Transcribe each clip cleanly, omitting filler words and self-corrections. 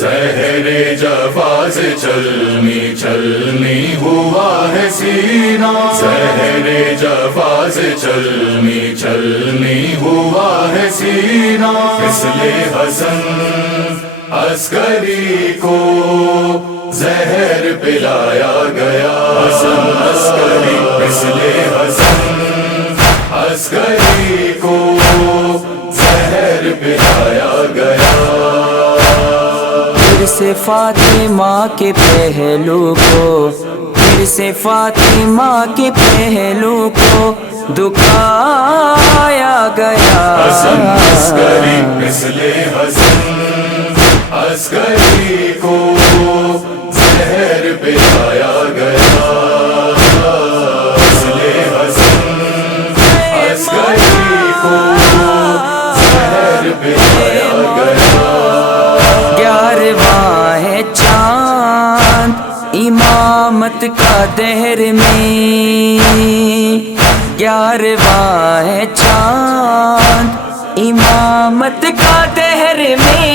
زہر جفا سے چلنی چلنی ہوا ہے سینہ، زہر جفا سے چلنی چلنی ہوا ہے سینہ، مثل حسن عسکری کو زہر پلایا گیا، حسن عسکری مثل حسن عسکری کو زہر پلایا گیا۔ پھر سے فاطمہ کے پہلو کو، پھر سے فاطمہ کے پہلو کو دکھایا گیا، حسن عسکری مثل حسن عسکری کو زہر پلایا گیا، مثل حسن عسکری کو زہر پلایا گیا۔ 11واں ہے چاند امامت کا دہر میں، 11واں ہے چاند امامت کا دہر میں،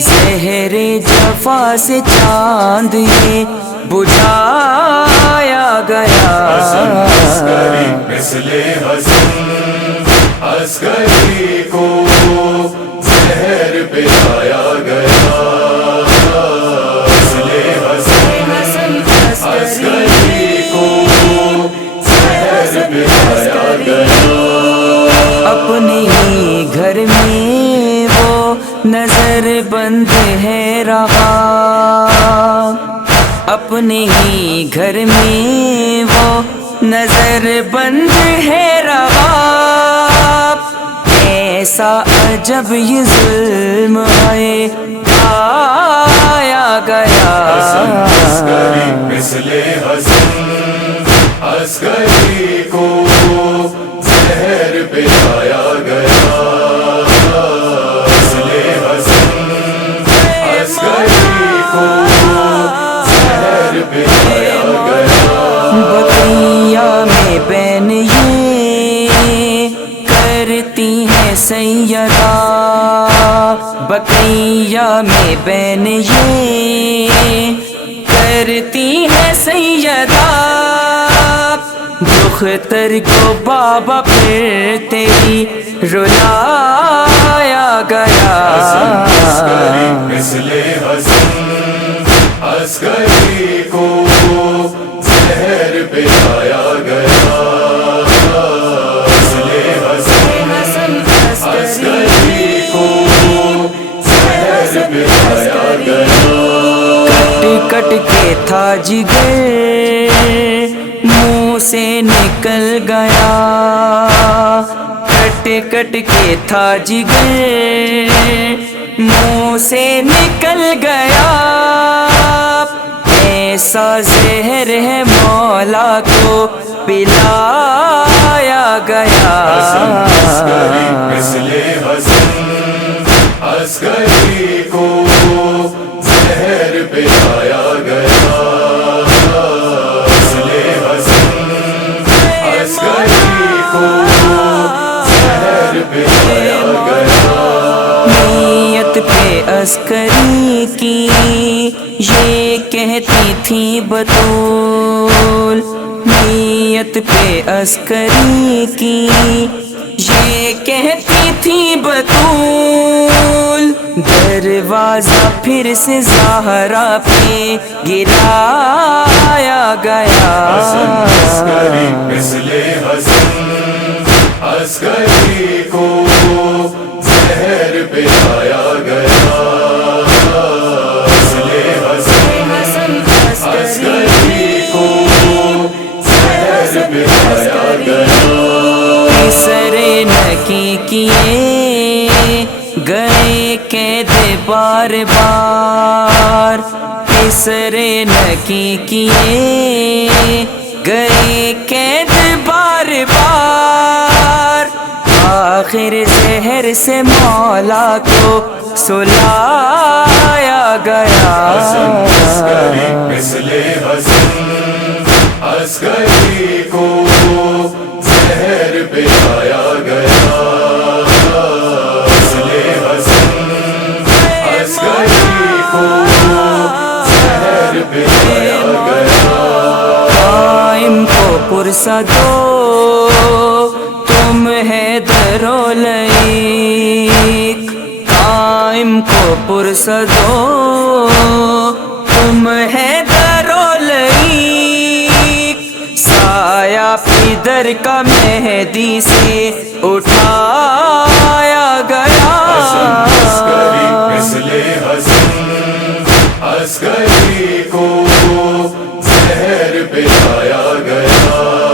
زہر جفا سے چاند یہ بجھایا گیا، حسن عسکری مثل حسن عسکری کو زہر پلایا گیا، مثل حسن عسکری کو زہر پلایا گیا۔ اپنے ہی گھر میں وہ نظر بند ہے رہا، اپنے ہی گھر میں وہ نظر بند ہے رہا، ایسا عجب یہ ظلم ہے پایا گیا، حسن عسکری مثل حسن عسکری کو زہر پلایا گیا، مثل حسن عسکری کو زہر پلایا گیا۔ بقیہ میں بین یہ کرتی ہے سیدہ، بقیہ میں بین یہ کرتی ہے سیدہ، دختر کو بابا پھر تیری رلایا گیا، حسن عسکری مثل حسن عسکری کو زہر پلایا گیا، مثل حسن عسکری کو زہر پلایا گیا۔ کٹ کٹ کے تھا جگر منہ سے نکل گیا، کٹ کٹ کے تھا جگر منہ سے نکل گیا، ایسا زہر ہے مولا کو پلایا گیا، حسن عسکری مثل حسن عسکری کو زہر پلایا گیا، مثل حسن عسکری کو زہر پلایا گیا۔ نیت پہ عسکری کی یہ کہتی تھی بطول، نیت پہ عسکری کی یہ کہتی تھی بطول، دروازہ پھر سے زہرا پہ گرایا گیا، حسن عسکری مثل حسن عسکری کو زہر پلایا گیا، مثل حسن عسکری کو زہر پلایا گیا۔ سر نکی کیے گئے قید بار بار، سر نکی کیے گئے قید بار بار، آخر زہر سے مولا کو سلایا گیا، حسن عسکری مثل حسن عسکری کو زہر پلایا گیا، مثل حسن عسکری پلایا گیا قائم کو پرسہ دو تم حیدر و لعیق قائم کو پرسہ دو تم حیدر و لعیق سایہ پیدر کا مہدی سے اٹھایا گیا حسن عسکری مثل حسن عسکری کو زہر پلایا گیا